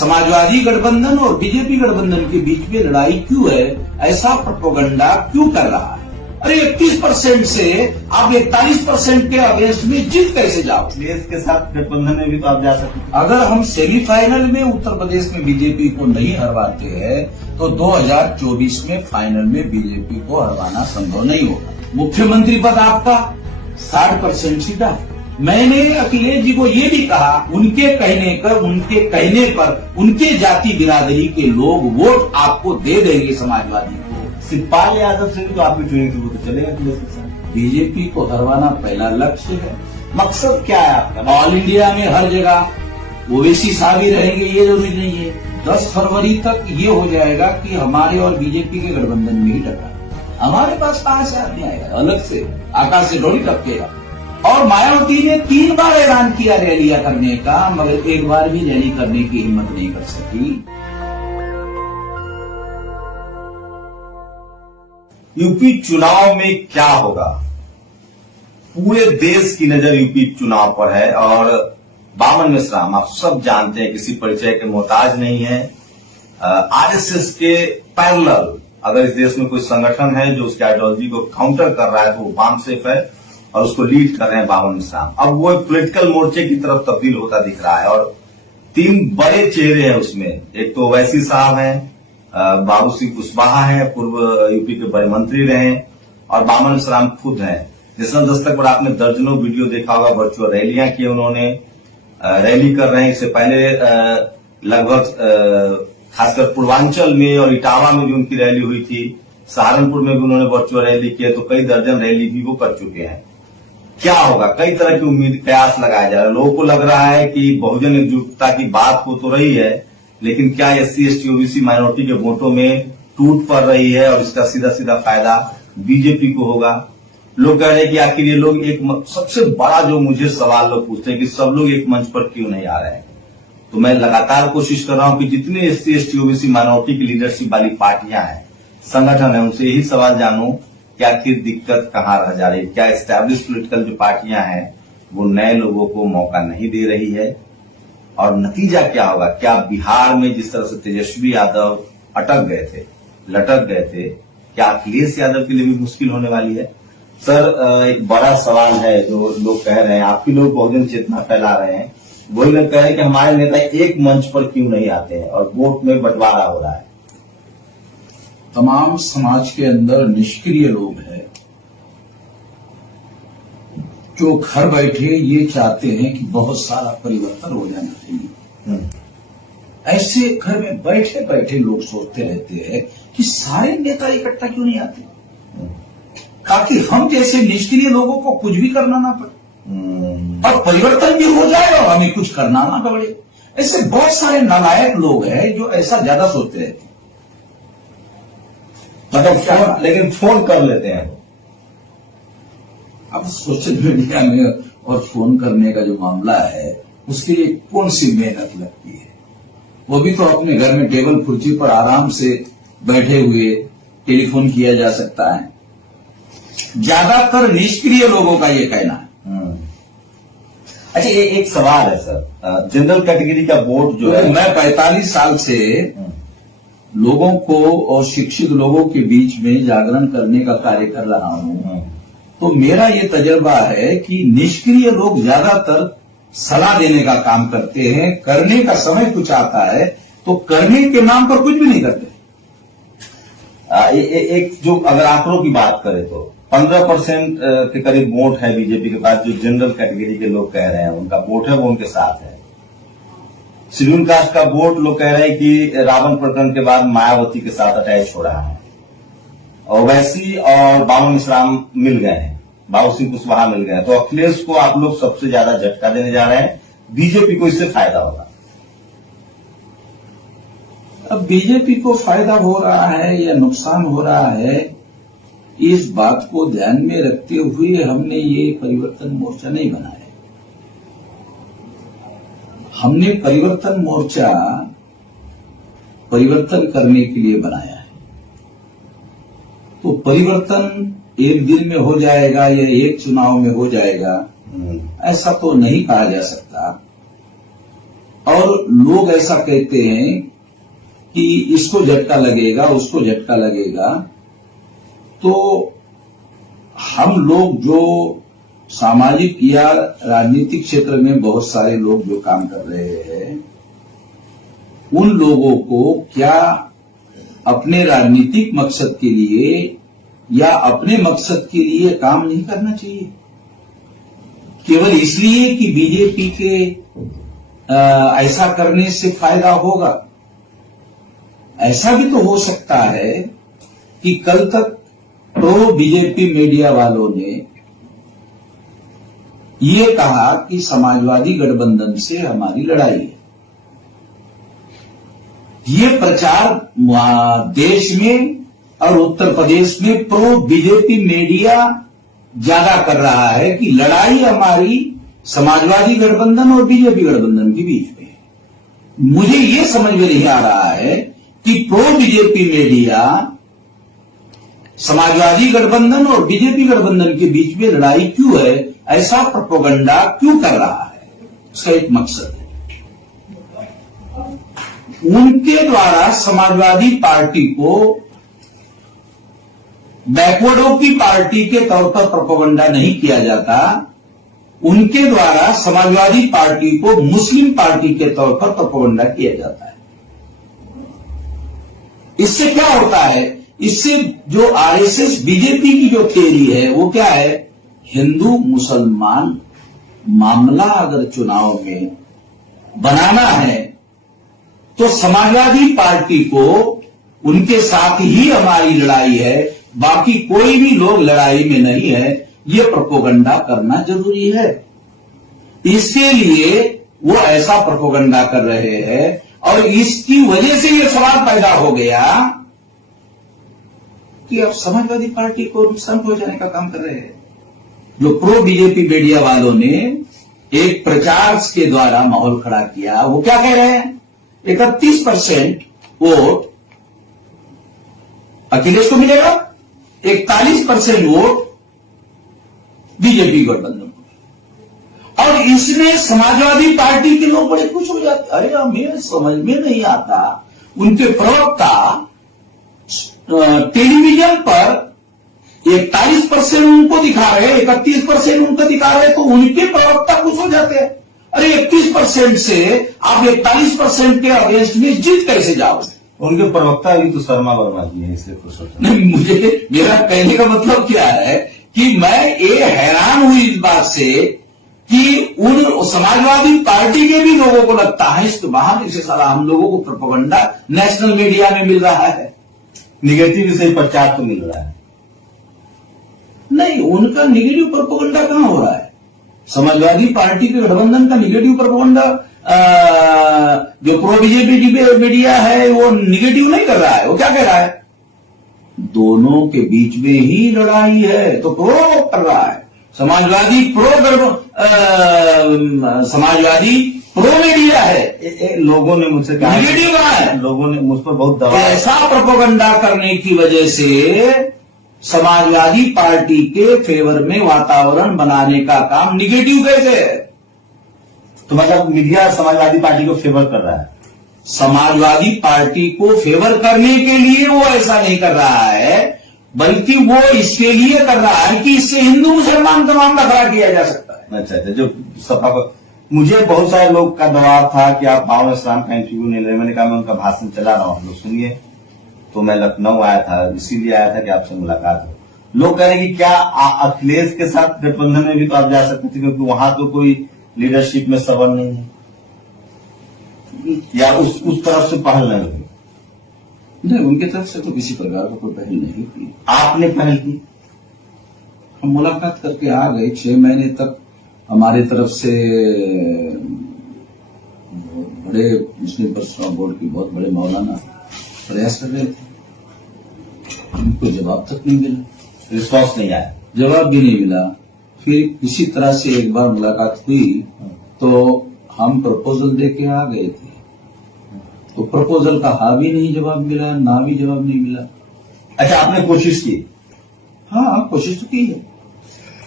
समाजवादी गठबंधन और बीजेपी गठबंधन के बीच में लड़ाई क्यों है, ऐसा प्रोपेगेंडा क्यों कर रहा है? अरे 31% से आप 41% के अगेंस्ट में जीत कैसे जाओ? अखिलेश के साथ गठबंधन में भी तो आप जा सकते हैं। अगर हम सेमीफाइनल में उत्तर प्रदेश में बीजेपी को नहीं हरवाते हैं तो 2024 में फाइनल में बीजेपी को हरवाना संभव नहीं होगा। मुख्यमंत्री पद आपका 60% सीधा। मैंने अखिलेश जी को ये भी कहा, उनके कहने पर उनके जाति बिरादरी के लोग वोट आपको दे देंगे समाजवादी को। शिवपाल यादव से भी तो आपकी चुनी थी, वो तो चलेगा अखिलेश के साथ। बीजेपी को हरवाना पहला लक्ष्य है। मकसद क्या है आपका? ऑल इंडिया में हर जगह ओवैसी साहब ही रहेंगे ये जरूरी नहीं है। 10 फरवरी तक ये हो जाएगा कि हमारे और बीजेपी के गठबंधन में ही टकरा। हमारे पास 5 आदमी आएगा अलग से, आकाश से थोड़ी टपकेगा। और मायावती ने 3 बार ऐलान किया रैलियां करने का, मगर एक बार भी रैली करने की हिम्मत नहीं कर सकी। यूपी चुनाव में क्या होगा? पूरे देश की नजर यूपी चुनाव पर है और बामन मिश्राम आप सब जानते हैं, किसी परिचय के मोहताज नहीं है। आरएसएस के पैरेलल अगर इस देश में कोई संगठन है जो उसकी आइडियोलॉजी को काउंटर कर रहा है तो वो वामसेफ है और उसको लीड कर रहे हैं बामन मिश्राम। अब वो एक पॉलिटिकल मोर्चे की तरफ तब्दील होता दिख रहा है और 3 बड़े चेहरे हैं उसमें। एक तो ओवैसी साहब हैं, बाबू सिंह कुशवाहा हैं, पूर्व यूपी के बड़े मंत्री रहे, और बामन मिश्राम खुद हैं। नेशनल दस्तक पर आपने दर्जनों वीडियो देखा होगा, वर्चुअल रैलियां की उन्होंने, रैली कर रहे हैं। इससे पहले लगभग खासकर पूर्वांचल में और इटावा में भी उनकी रैली हुई थी, सहारनपुर में भी उन्होंने वर्चुअल रैली की है, तो कई दर्जन रैली भी वो कर चुके हैं। क्या होगा? कई तरह की उम्मीद कयास लगाया जा रहा है। लोगों को लग रहा है कि बहुजन एकजुटता की बात हो तो रही है, लेकिन क्या एससी एसटी ओबीसी माइनॉरिटी के वोटों में टूट पड़ रही है और इसका सीधा सीधा फायदा बीजेपी को होगा? लोग कह रहे हैं कि आखिर ये लोग सबसे बड़ा जो मुझे सवाल लोग पूछते हैं कि सब लोग एक मंच पर क्यों नहीं आ रहे हैं। तो मैं लगातार कोशिश कर रहा हूं कि जितने एससी एसटी ओबीसी माइनॉरिटी की लीडरशिप वाली पार्टियां हैं, संगठन है, उनसे यही सवाल जानूं कि आखिर दिक्कत कहां रह जा रही है। क्या एस्टैब्लिश पॉलिटिकल जो पार्टियां हैं वो नए लोगों को मौका नहीं दे रही है? और नतीजा क्या होगा? क्या बिहार में जिस तरह से तेजस्वी यादव अटक गए थे, लटक गए थे, क्या अखिलेश यादव के लिए भी मुश्किल होने वाली है? सर, एक बड़ा सवाल है जो लोग कह रहे हैं, आपकी लोग बहुजन चेतना फैला रहे हैं, वही लोग कह रहे हैं कि हमारे नेता एक मंच पर क्यों नहीं आते हैं और वोट में बंटवारा हो रहा है। तमाम समाज के अंदर निष्क्रिय लोग हैं जो घर बैठे ये चाहते हैं कि बहुत सारा परिवर्तन हो जाना चाहिए। ऐसे घर में बैठे बैठे लोग सोचते रहते हैं कि सारे नेता इकट्ठा क्यों नहीं आते, ताकि हम जैसे निष्क्रिय लोगों को कुछ भी करना ना पड़े और परिवर्तन भी हो जाए और हमें कुछ करना ना पड़े। ऐसे बहुत सारे नालायक लोग हैं जो ऐसा ज्यादा सोचते रहते हैं। मतलब लेकिन फोन कर लेते हैं। अब सोशल मीडिया में और फोन करने का जो मामला है उसके लिए कौन सी मेहनत लगती है? वो भी तो अपने घर में टेबल कुर्सी पर आराम से बैठे हुए टेलीफोन किया जा सकता है। ज्यादातर निष्क्रिय लोगों का ये कहना है। अच्छा, ये एक सवाल है सर, जनरल कैटेगरी का वोट जो है, मैं 45 साल से लोगों को और शिक्षित लोगों के बीच में जागरण करने का कार्य कर रहा हूं, तो मेरा ये तजुर्बा है कि निष्क्रिय लोग ज्यादातर सलाह देने का काम करते हैं। करने का समय कुछ आता है तो करने के नाम पर कुछ भी नहीं करते। एक जो अगर आंकड़ों की बात करें तो 15% के करीब वोट है बीजेपी के पास, जो जनरल कैटेगरी के लोग कह रहे हैं उनका वोट है वो उनके साथ है। शेड्यूल कास्ट का वोट लोग कह रहे हैं कि रावण प्रकरण के बाद मायावती के साथ अटैच हो रहा है। ओवैसी और बाबू मिश्राम मिल गए हैं, बाबू सिंह कुशवाहा मिल गए हैं, तो अखिलेश को आप लोग सबसे ज्यादा झटका देने जा रहे हैं। बीजेपी को इससे फायदा होगा। अब बीजेपी को फायदा हो रहा है या नुकसान हो रहा है, इस बात को ध्यान में रखते हुए हमने ये परिवर्तन मोर्चा नहीं बनाया। हमने परिवर्तन मोर्चा परिवर्तन करने के लिए बनाया है। तो परिवर्तन एक दिन में हो जाएगा या एक चुनाव में हो जाएगा, ऐसा तो नहीं कहा जा सकता। और लोग ऐसा कहते हैं कि इसको झटका लगेगा, उसको झटका लगेगा। तो हम लोग जो सामाजिक या राजनीतिक क्षेत्र में बहुत सारे लोग जो काम कर रहे हैं, उन लोगों को क्या अपने राजनीतिक मकसद के लिए या अपने मकसद के लिए काम नहीं करना चाहिए? केवल इसलिए कि बीजेपी के ऐसा करने से फायदा होगा? ऐसा भी तो हो सकता है कि कल तक प्रो बीजेपी मीडिया वालों ने ये कहा कि समाजवादी गठबंधन से हमारी लड़ाई है। ये प्रचार देश में और उत्तर प्रदेश में प्रो बीजेपी मीडिया ज्यादा कर रहा है कि लड़ाई हमारी समाजवादी गठबंधन और बीजेपी गठबंधन के बीच में है। मुझे ये समझ में नहीं आ रहा है कि प्रो बीजेपी मीडिया समाजवादी गठबंधन और बीजेपी गठबंधन के बीच में लड़ाई क्यों है, ऐसा प्रोपेगेंडा क्यों कर रहा है? उसका एक मकसद है। उनके द्वारा समाजवादी पार्टी को बैकवर्डों की पार्टी के तौर पर प्रोपेगेंडा नहीं किया जाता, उनके द्वारा समाजवादी पार्टी को मुस्लिम पार्टी के तौर पर प्रोपेगेंडा किया जाता है। इससे क्या होता है? इससे जो आरएसएस बीजेपी की जो थ्योरी है वो क्या है? हिंदू मुसलमान मामला अगर चुनाव में बनाना है तो समाजवादी पार्टी को उनके साथ ही हमारी लड़ाई है, बाकी कोई भी लोग लड़ाई में नहीं है, ये प्रोपेगेंडा करना जरूरी है। इसके लिए वो ऐसा प्रोपेगेंडा कर रहे हैं और इसकी वजह से ये सवाल पैदा हो गया कि अब समाजवादी पार्टी को नुकसान पहुंचाने का काम कर रहे हैं। जो प्रो बीजेपी मीडिया वालों ने एक प्रचार के द्वारा माहौल खड़ा किया, वो क्या कह रहे हैं? 31% वोट अखिलेश को मिलेगा, 41% वोट बीजेपी गठबंधन को। और इसमें समाजवादी पार्टी के लोग बड़े खुश हो जाते। अरे हमें समझ में नहीं आता, उनके प्रवक्ता टेलीविजन पर 41% उनको दिखा रहे, 31% उनको दिखा रहे, तो उनके प्रवक्ता खुश हो जाते हैं। अरे 31% से आप 41% के अगेंस्ट में जीत कैसे जाओगे? उनके प्रवक्ता भी तो शर्मा वर्मा जी हैं, इसलिए खुश होते हैं। नहीं, मुझे मेरा कहने का मतलब क्या है कि मैं ये हैरान हुई इस बात से कि उन समाजवादी पार्टी के भी लोगों को लगता है इसके बाहर इसे सारा हम लोगों को प्रोपेगेंडा नेशनल मीडिया में मिल रहा है, निगेटिव सही प्रचार तो मिल रहा है। नहीं, उनका निगेटिव प्रोपेगेंडा कहां हो रहा है? समाजवादी पार्टी के गठबंधन का निगेटिव प्रोपेगेंडा जो प्रो बीजेपी मीडिया है वो निगेटिव नहीं कर रहा है। वो क्या कह रहा है? दोनों के बीच में ही लड़ाई है, तो प्रो कर रहा है। समाजवादी प्रो मीडिया है। लोगों ने मुझसे कहा, निगेटिव कहां है? लोगों ने मुझ पर बहुत दबाव, ऐसा प्रोपेगेंडा करने की वजह से समाजवादी पार्टी के फेवर में वातावरण बनाने का काम निगेटिव कैसे है? तो मतलब मीडिया समाजवादी पार्टी को फेवर कर रहा है। समाजवादी पार्टी को फेवर करने के लिए वो ऐसा नहीं कर रहा है, बल्कि वो इसके लिए कर रहा है कि इससे हिंदू मुसलमान का मामला खड़ा किया जा सकता है। अच्छा, जो सपा पर मुझे बहुत सारे लोग का दबाव था कि आप माओ इस्लाम का इंटरव्यू नहीं ले। मैंने कहा मैं उनका भाषण चला रहा हूं, आप लोग सुनिए। तो मैं लखनऊ आया था, इसीलिए आया था कि आपसे मुलाकात हो। लोग कह रहे हैं कि क्या अखिलेश के साथ गठबंधन में भी तो आप जा सकते थे, क्योंकि वहां तो कोई लीडरशिप में सवाल नहीं है, या उस तरफ से पहल नहीं हुई? नहीं, उनकी तरफ से तो किसी प्रकार का कोई पहल नहीं की। आपने पहल की? हम मुलाकात करके आ गए। 6 महीने तक हमारी तरफ से बड़े मुस्लिम पर्सनल बोर्ड के बहुत बड़े मौलाना प्रयास कर रहे थे, उनको जवाब तक नहीं मिला, रिस्पॉन्स नहीं आया, जवाब भी नहीं मिला। फिर किसी तरह से एक बार मुलाकात हुई तो हम प्रपोजल देके आ गए थे, तो प्रपोजल का हाँ भी नहीं जवाब मिला, ना भी जवाब नहीं मिला। अच्छा, आपने कोशिश की? हाँ, कोशिश तो की है।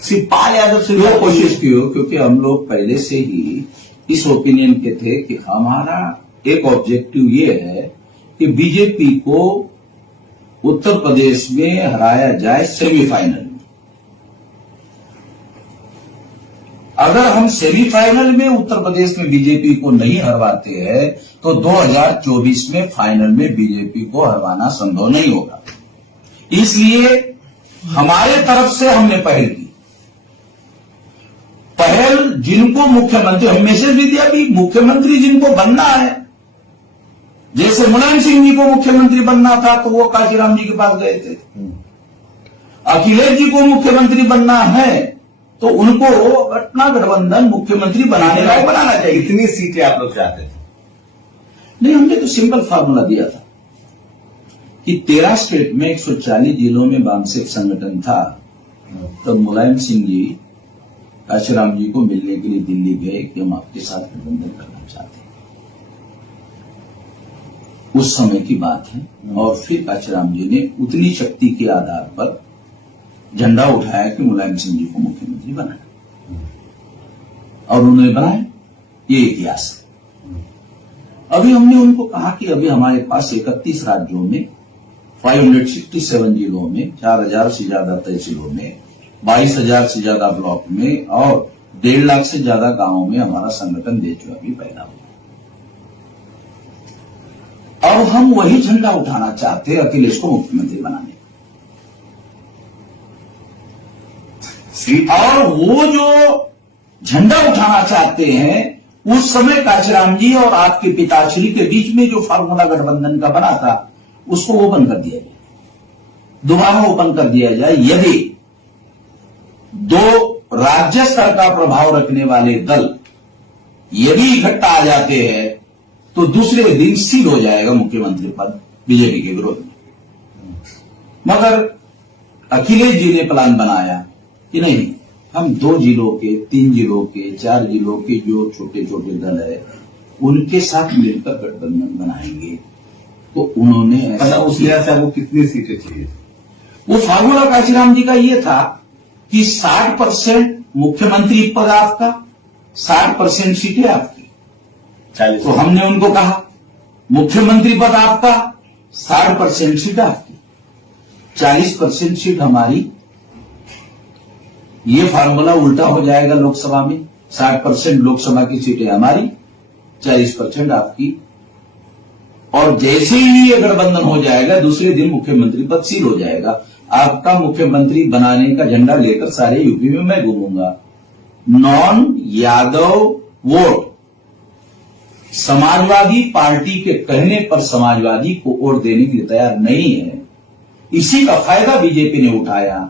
शिवपाल यादव से क्यों कोशिश की हो? क्योंकि हम लोग पहले से ही इस ओपिनियन के थे कि हमारा एक ऑब्जेक्टिव ये है कि बीजेपी को उत्तर प्रदेश में हराया जाए सेमीफाइनल में। अगर हम सेमीफाइनल में उत्तर प्रदेश में बीजेपी को नहीं हरवाते हैं तो 2024 में फाइनल में बीजेपी को हरवाना संभव नहीं होगा। इसलिए हमारे तरफ से हमने पहल की। पहल जिनको मुख्यमंत्री, हम मैसेज भी दिया कि मुख्यमंत्री जिनको बनना है, जैसे मुलायम सिंह जी को मुख्यमंत्री बनना था तो वो काशीराम जी के पास गए थे। अखिलेश जी को मुख्यमंत्री बनना है तो उनको अपना गठबंधन मुख्यमंत्री बनाने लायक बनाना चाहिए। कितनी सीटें आप लोग चाहते थे? नहीं, हमने तो सिंपल फार्मूला दिया था कि 13 स्टेट में 140 जिलों में वामसेक संगठन था। तब मुलायम सिंह जी काशीराम जी को मिलने के लिए दिल्ली गए कि हम आपके साथ गठबंधन करना चाहते हैं। उस समय की बात है। और फिर काशीराम जी ने उतनी शक्ति के आधार पर झंडा उठाया कि मुलायम सिंह जी को मुख्यमंत्री बनाया और उन्होंने बनाया। ये इतिहास है। अभी हमने उनको कहा कि अभी हमारे पास 31 राज्यों में 567 जिलों में 4000 से ज्यादा तहसीलों में 22,000 से ज्यादा ब्लॉक में और 1.5 लाख से ज्यादा गांवों में हमारा संगठन देशव्यापी पैदा हुआ। अब हम वही झंडा उठाना चाहते हैं अखिलेश को मुख्यमंत्री बनाने। और वो जो झंडा उठाना चाहते हैं उस समय काशीराम जी और आपके पिताश्री के बीच में जो फार्मूला गठबंधन का बना था उसको ओपन कर दिया जाए, दोबारा ओपन कर दिया जाए। यदि 2 राज्य स्तर का प्रभाव रखने वाले दल यदि इकट्ठा आ जाते हैं तो दूसरे दिन सील हो जाएगा मुख्यमंत्री पद बीजेपी के विरोध में। मगर अखिलेश जी ने प्लान बनाया कि नहीं, हम 2 जिलों के, 3 जिलों के, 4 जिलों के जो छोटे छोटे दल है उनके साथ मिलकर गठबंधन बनाएंगे। तो उन्होंने उस लिहाज से वो कितनी सीटें चाहिए? वो फार्मूला काशीराम जी का ये था कि 60% मुख्यमंत्री पद आपका, 60% सीटें आपकी। तो हमने उनको कहा मुख्यमंत्री पद आपका, 60% सीट आपकी, 40% सीट हमारी। ये फार्मूला उल्टा हो जाएगा लोकसभा में। 60% लोकसभा की सीटें हमारी, 40% आपकी। और जैसे ही ये गठबंधन हो जाएगा दूसरे दिन मुख्यमंत्री पद सील हो जाएगा। आपका मुख्यमंत्री बनाने का झंडा लेकर सारे यूपी में मैं घूमूंगा। Non Yadav vote Samajwadi party के कहने पर समाजवादी को वोट देने के लिए तैयार नहीं है। इसी का फायदा बीजेपी ने उठाया,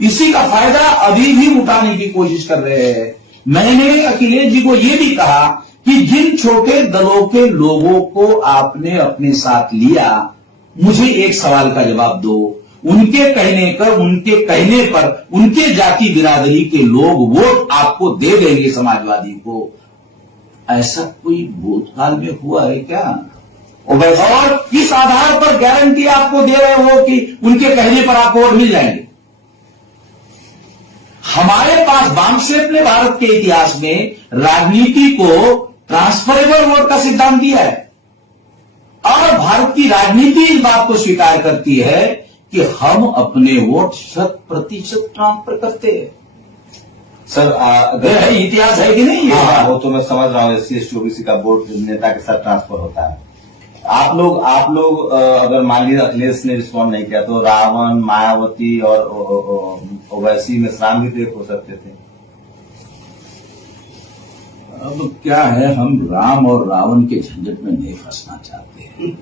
इसी का फायदा अभी भी उठाने की कोशिश कर रहे हैं। मैंने अखिलेश जी को यह भी कहा कि जिन छोटे दलों के लोगों को आपने अपने साथ लिया, मुझे एक सवाल का जवाब दो। उनके कहने पर उनके जाति बिरादरी के लोग वोट आपको दे देंगे समाजवादी को। ऐसा कोई भूतकाल में हुआ है क्या? और किस आधार पर गारंटी आपको दे रहे हो कि उनके कहने पर आपको वोट मिल जाएंगे? हमारे पास वामसेप ने भारत के इतिहास में राजनीति को ट्रांसफरेबल वोट का सिद्धांत दिया है और भारत की राजनीति इस बात को स्वीकार करती है कि हम अपने वोट 100% ट्रांसफर करते हैं। सर अगर इतिहास है कि नहीं? हाँ, वो तो मैं समझ रहा हूँ। SC/ST OBC का वोट नेता के साथ ट्रांसफर होता है। आप लोग अगर मान लीजिए अखिलेश ने रिस्पॉन्ड नहीं किया तो रावण, मायावती और ओवैसी में शाम भी तो एक हो सकते थे। अब क्या है, हम राम और रावण के झंझट में नहीं फंसना चाहते हैं।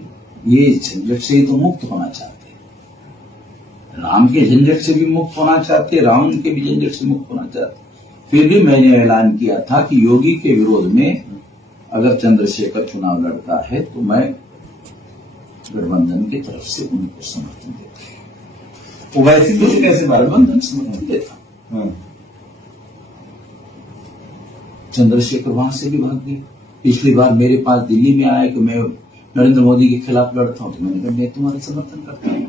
ये झंझट से ही तो मुक्त होना चाहते हैं। राम के झंझट से भी मुक्त होना चाहते, रावण के भी झंझट से मुक्त होना चाहते। फिर भी मैंने ऐलान किया था कि योगी के विरोध में अगर चंद्रशेखर चुनाव लड़ता है तो मैं गठबंधन की तरफ से उनको समर्थन देता हूं। ओवैसी को कैसे गठबंधन समर्थन देता हूं। चंद्रशेखर वहां से भी भाग गए। पिछली बार मेरे पास दिल्ली में आया कि मैं नरेंद्र मोदी के खिलाफ लड़ता हूं तो मैंने कहा मैं तुम्हारा समर्थन करता हूं।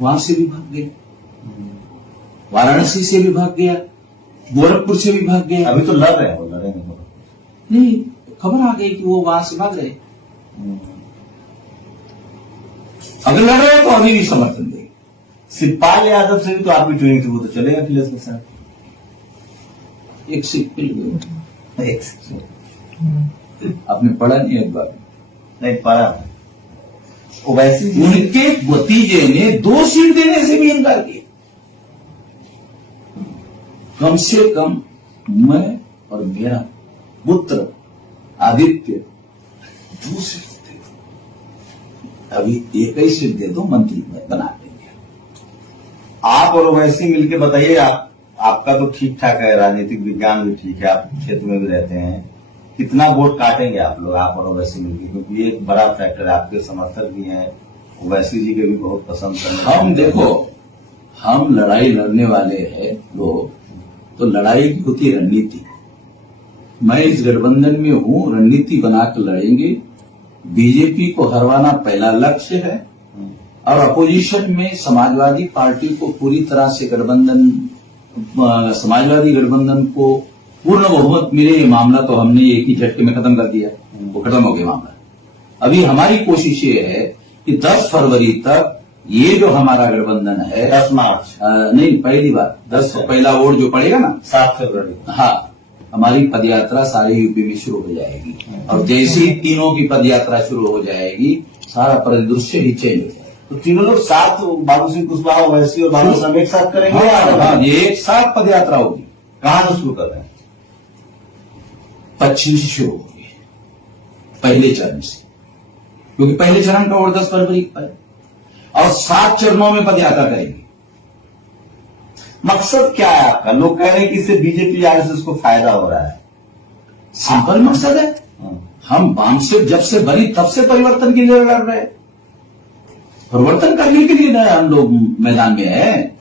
वहां से भी भाग गए, वाराणसी से भी भाग गया, गोरखपुर से भी भाग गया। अभी तो लड़ रहे हैं, वो लड़ेंगे नहीं। खबर आ गई कि वो वहां से भाग रहे। अगर लड़ रहे तो अभी भी समर्थन देंगे। शिवपाल यादव से भी तो आप भी ट्रेनिंग थी, वो तो चलेगा अखिलेश के साथ। एक सीट मिल गई। एक आपने पढ़ा नहीं एक बार? नहीं पढ़ा। ओवैसी जी उनके भतीजे ने 2 सीट देने से भी इनकार किया। कम से कम मैं और मेरा पुत्र आदित्य 2 सीट दे दो, अभी एक ही सीट दे दो, मंत्री में बना देंगे। आप और ओवैसी मिलके बताइए, आपका तो ठीक ठाक है, राजनीतिक विज्ञान भी ठीक है, आप क्षेत्र में भी रहते हैं, कितना वोट काटेंगे आप लोग, आप और ओवैसी मिलकर? क्योंकि ये एक बड़ा फैक्टर है, आपके समर्थक भी हैं, ओवैसी जी के भी बहुत पसंद करने। हम देखो, हम लड़ाई लड़ने वाले हैं लोग, तो लड़ाई की होती है रणनीति। मैं इस गठबंधन में हूं, रणनीति बनाकर लड़ेंगे। बीजेपी को हरवाना पहला लक्ष्य है और अपोजिशन में समाजवादी पार्टी को पूरी तरह से समाजवादी गठबंधन को पूर्ण बहुमत मिले, ये मामला तो हमने एक ही झटके में खत्म कर दिया, वो खत्म हो गया मामला। अभी हमारी कोशिश ये है कि 10 फरवरी तक ये जो हमारा गठबंधन है, 10 मार्च नहीं, पहली बार 10 पहला वोट जो पड़ेगा ना 7 फरवरी, हाँ, हमारी पदयात्रा सारे यूपी में शुरू हो जाएगी। और जैसे ही तीनों की पदयात्रा शुरू हो जाएगी, सारा परिदृश्य ही चेंज हो जाएगा। तो तीनों लोग साथ, बाबू सिंह कुशवाहा, ओवैसी और बाबू साहब एक साथ करेंगे? हाँ, ये एक साथ पदयात्रा होगी। कहां से शुरू कर रहे हैं? पश्चिम से शुरू होगी, पहले चरण से, क्योंकि पहले चरण का वोट 10 फरवरी का है, और 7 चरणों में पदयात्रा करेंगे। मकसद क्या है आपका? लोग कह रहे हैं कि इससे बीजेपी आरएसएस को फायदा हो रहा है। सिंपल मकसद है, हम वामसिक जब से बनी तब से परिवर्तन के लिए लड़ रहे हैं, परिवर्तन करने के लिए ना हम लोग मैदान में हैं।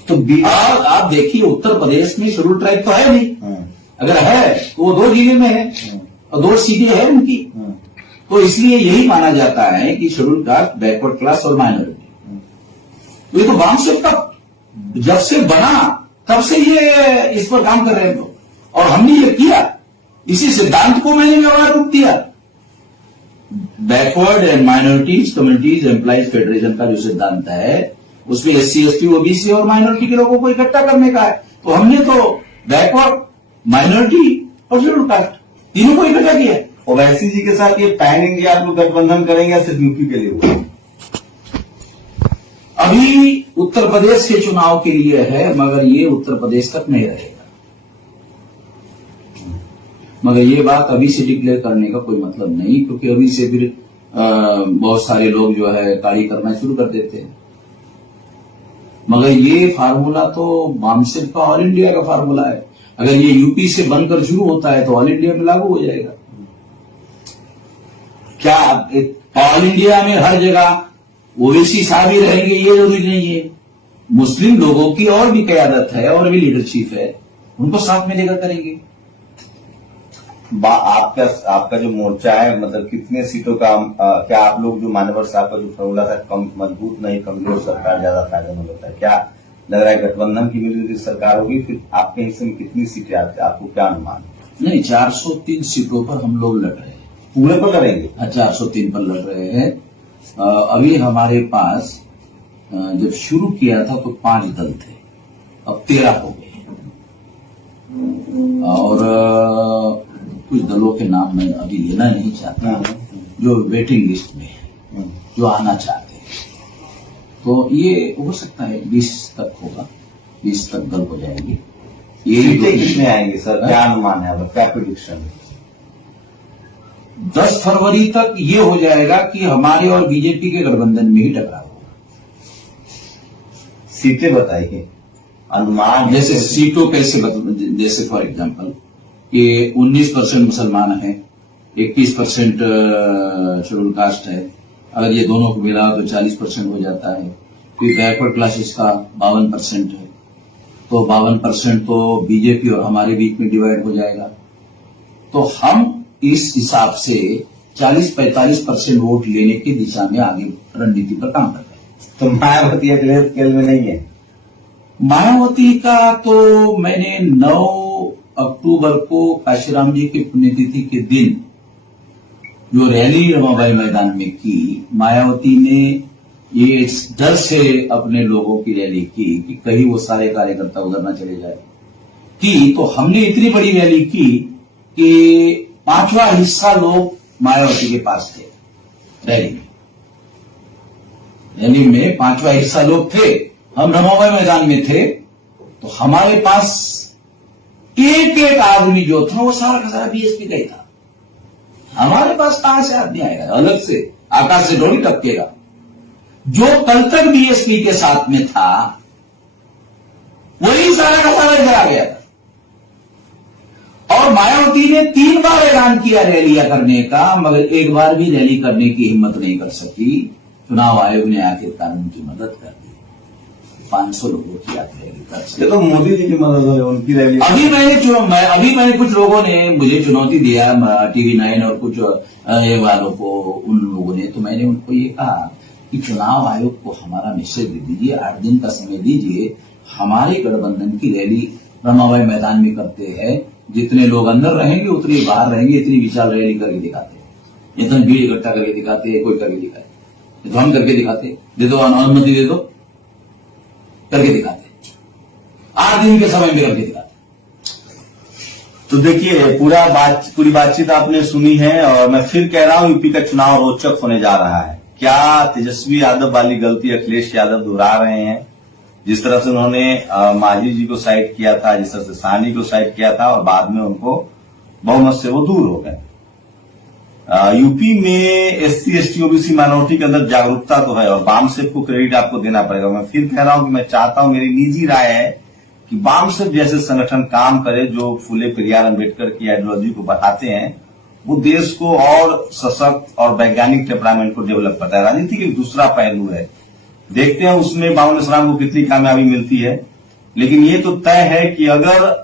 तो आप देखिए, उत्तर प्रदेश में शेड्यूल ट्राइब तो है नहीं, अगर है तो वो 2 जिले में है और 2 सीटें हैं उनकी। तो इसलिए यही माना जाता है कि शेड्यूल कास्ट, बैकवर्ड क्लास और माइनॉरिटी, तो ये तो वामसिक का जब से बना तब से ये इस पर काम कर रहे हैं लोग, और हमने ये किया, इसी सिद्धांत को मैंने व्यवहार रूप दिया। Backward and minorities communities employees federation का जो सिद्धांत है, उसमें SC, ST, OBC और माइनॉरिटी के लोगों को इकट्ठा करने का है। तो हमने तो बैकवर्ड, माइनॉरिटी और शेड्यूल कास्ट तीनों को इकट्ठा किया। ओवैसी जी के साथ ये पैन इंडिया आप लोग गठबंधन करेंगे, सिर्फ यूपी के लिए होगा? अभी उत्तर प्रदेश के चुनाव के लिए है, मगर ये उत्तर प्रदेश तक नहीं रहेगा। मगर ये बात अभी से डिक्लेयर करने का कोई मतलब नहीं, क्योंकि अभी से फिर बहुत सारे लोग जो है गाड़ी करना शुरू कर देते हैं। मगर ये फार्मूला तो वामसिक का ऑल इंडिया का फार्मूला है। अगर ये यूपी से बनकर शुरू होता है तो ऑल इंडिया में लागू हो जाएगा। क्या ऑल इंडिया में हर जगह ओवैसी साहब ही रहेंगे ये जरूरी नहीं है। मुस्लिम लोगों की और भी क़यादत है और भी लीडरशिप है, उनको साथ में लेकर करेंगे। आपका जो मोर्चा है, मतलब कितने सीटों का, क्या आप लोग जो मान्यवर साहब का जो फॉर्मूला था, कम मजबूत नहीं कमजोर सरकार ज्यादा फायदेमंद होता है, क्या लग रहा है गठबंधन की मिलजुली सरकार होगी? फिर आपके हिस्से में कितनी सीटें आती है, आपको क्या अनुमान? नहीं, 403 सीटों पर हम लोग लड़ रहे हैं। पूरे पर लड़ेंगे? 403 पर लड़ रहे हैं। अभी हमारे पास जब शुरू किया था तो 5 दल थे, अब 13 हो गए, और कुछ दलों के नाम मैं अभी लेना नहीं चाहता, जो वेटिंग लिस्ट में है, जो आना चाहते हैं। तो ये हो सकता है 20 तक होगा, 20 तक दल हो जाएंगे। ये सीटें कितने आएंगे सर, क्या अनुमान है आपका, क्या प्रेडिक्शन है? 10 फरवरी तक ये हो जाएगा कि हमारे और बीजेपी के गठबंधन में ही टकराव होगा। सीटें बताइए, अनुमान। जैसे सीटों कैसे, जैसे फॉर एग्जांपल कि 19% मुसलमान है, 21% शेड्यूल कास्ट है, अगर ये दोनों को मिला तो 40% हो जाता है। फिर बैकवर्ड क्लासेस का 52% है, तो 52% तो बीजेपी और हमारे बीच में डिवाइड हो जाएगा। तो हम इस हिसाब से 40-45% वोट लेने की दिशा में आगे रणनीति पर काम कर रहे हैं। तो मायावती अखिलेश खेल में नहीं है? मायावती का तो मैंने 9 अक्टूबर को काशीराम जी की पुण्यतिथि के दिन जो रैली रमाबाई मैदान में की, मायावती ने ये इस डर से अपने लोगों की रैली की कि कहीं वो सारे कार्यकर्ता उधर न चले जाए कि, तो हमने इतनी बड़ी रैली की कि 5वां हिस्सा लोग मायावती के पास थे। रैली में 5वां हिस्सा लोग थे, हम रमाबाई मैदान में थे, तो हमारे पास एक एक आदमी जो था वो सारा का सारा बीएसपी का ही था। हमारे पास कहां से आदमी आएगा, अलग से आकाश से थोड़ी टपकेगा। जो कल तक बीएसपी के साथ में था वही सारा का सारा इधर आ गया था। और मायावती ने 3 बार ऐलान किया रैलियां करने का, मगर एक बार भी रैली करने की हिम्मत नहीं कर सकी। चुनाव आयोग ने आखिरकार उनकी मदद कर दी, 500 लोगों की रैली कर। तो मोदी जी की मदद है, उनकी रैली। अभी मैंने कुछ लोगों ने मुझे चुनौती दिया, TV9 और कुछ ये वालों को, उन लोगों ने, तो मैंने उनको ये कहा कि चुनाव आयोग को हमारा मैसेज दे दीजिए, 8 दिन का समय दीजिए, हमारे गठबंधन की रैली रमाबाई मैदान में करते हैं, जितने लोग अंदर रहेंगे उतने बाहर रहेंगे, इतनी विशाल रैली करके दिखाते हैं, इतनी भीड़ इकट्ठा करके दिखाते हैं, कोई करके दिखाए तो हम करके दिखाते, दे दो अनुमति दे दो, करके दिखाते, 8 दिन के समय में करके दिखाते। तो देखिए पूरी बातचीत आपने सुनी है, और मैं फिर कह रहा हूं यूपी का चुनाव रोचक होने जा रहा है। क्या तेजस्वी यादव वाली गलती अखिलेश यादव दोहरा रहे हैं? जिस तरह से उन्होंने मांझी जी को साइड किया था, जिस तरह से साहनी को साइड किया था, और बाद में उनको बहुमत से वो दूर हो गए। यूपी में SC ST OBC माइनॉरिटी के अंदर जागरूकता तो है, और बामसेफ को क्रेडिट आपको देना पड़ेगा। मैं फिर कह रहा हूं कि मैं चाहता हूं, मेरी निजी राय है कि बामसेफ जैसे संगठन काम करे जो फुले पेरियार अम्बेडकर की आइडियोलॉजी को बढ़ाते हैं, वो देश को और सशक्त और वैज्ञानिक टेम्परामेंट को डेवलप करता है। राजनीति का एक दूसरा पहलू है, देखते हैं उसमें बावन राम को कितनी कामयाबी मिलती है। लेकिन ये तो तय है कि अगर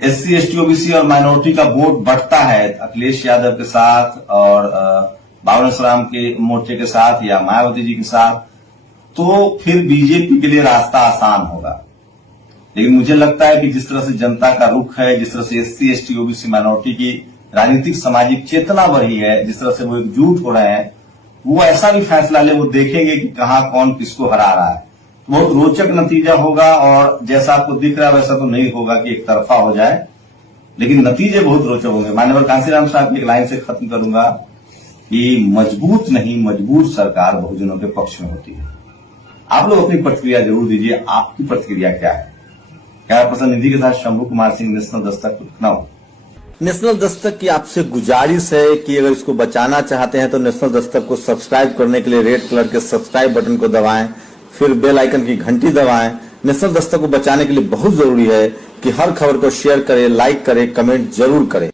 SC ST OBC और माइनॉरिटी का वोट बढ़ता है अखिलेश यादव के साथ और बावन राम के मोर्चे के साथ या मायावती जी के साथ, तो फिर बीजेपी के लिए रास्ता आसान होगा। लेकिन मुझे लगता है कि जिस तरह से जनता का रुख है, जिस तरह से SC ST OBC माइनॉरिटी की राजनीतिक सामाजिक चेतना बढ़ी है, जिस तरह से वो एकजुट हो रहे हैं, वो ऐसा भी फैसला ले, वो देखेंगे कि कहां कौन किसको हरा रहा है। तो बहुत रोचक नतीजा होगा, और जैसा आपको दिख रहा है वैसा तो नहीं होगा कि एक तरफा हो जाए, लेकिन नतीजे बहुत रोचक होंगे। मान्यवर कांसीराम साहब की एक लाइन से खत्म करूंगा कि मजबूत नहीं मजबूर सरकार बहुजनों के पक्ष में होती है। आप लोग अपनी प्रतिक्रिया जरूर दीजिए, आपकी प्रतिक्रिया क्या है? क्या प्रतिनिधि के साथ शंभू कुमार सिंह, नेशनल दस्तक, लखनऊ। नेशनल दस्तक की आपसे गुजारिश है कि अगर इसको बचाना चाहते हैं तो नेशनल दस्तक को सब्सक्राइब करने के लिए रेड कलर के सब्सक्राइब बटन को दबाएं, फिर बेल आइकन की घंटी दबाएं। नेशनल दस्तक को बचाने के लिए बहुत जरूरी है कि हर खबर को शेयर करें, लाइक करें, कमेंट जरूर करें।